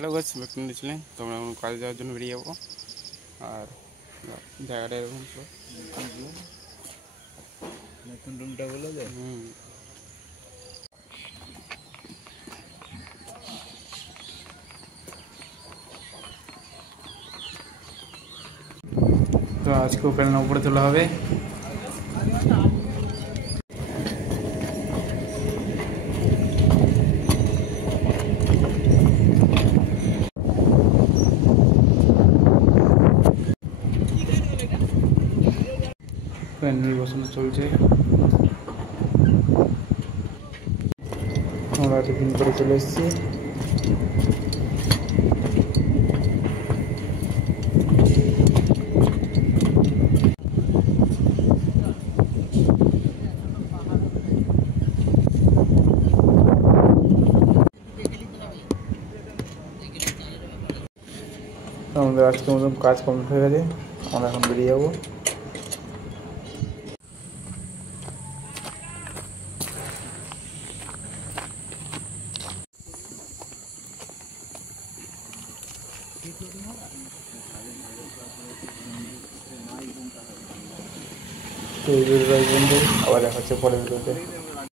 Hello guys, back to channel. তো আমরা এখন কাজে যাওয়ার জন্য বেরিয়ে যাবো। আর জায়গাটা এরকম তো নতুন রুমটা বলে দে। তো আজকে প্যানেল উপরে তোলা হবে। প্যানেল বসানো চলছে। আমরা টিফিন করে চলে এসেছি। আমাদের আজকের মতন কাজ কমপ্লিট হয়ে গেছে। আমরা এখন বেরিয়ে যাবো। তো এই ভিডিওটা আবার দেখা হচ্ছে পরের ভিডিওতে।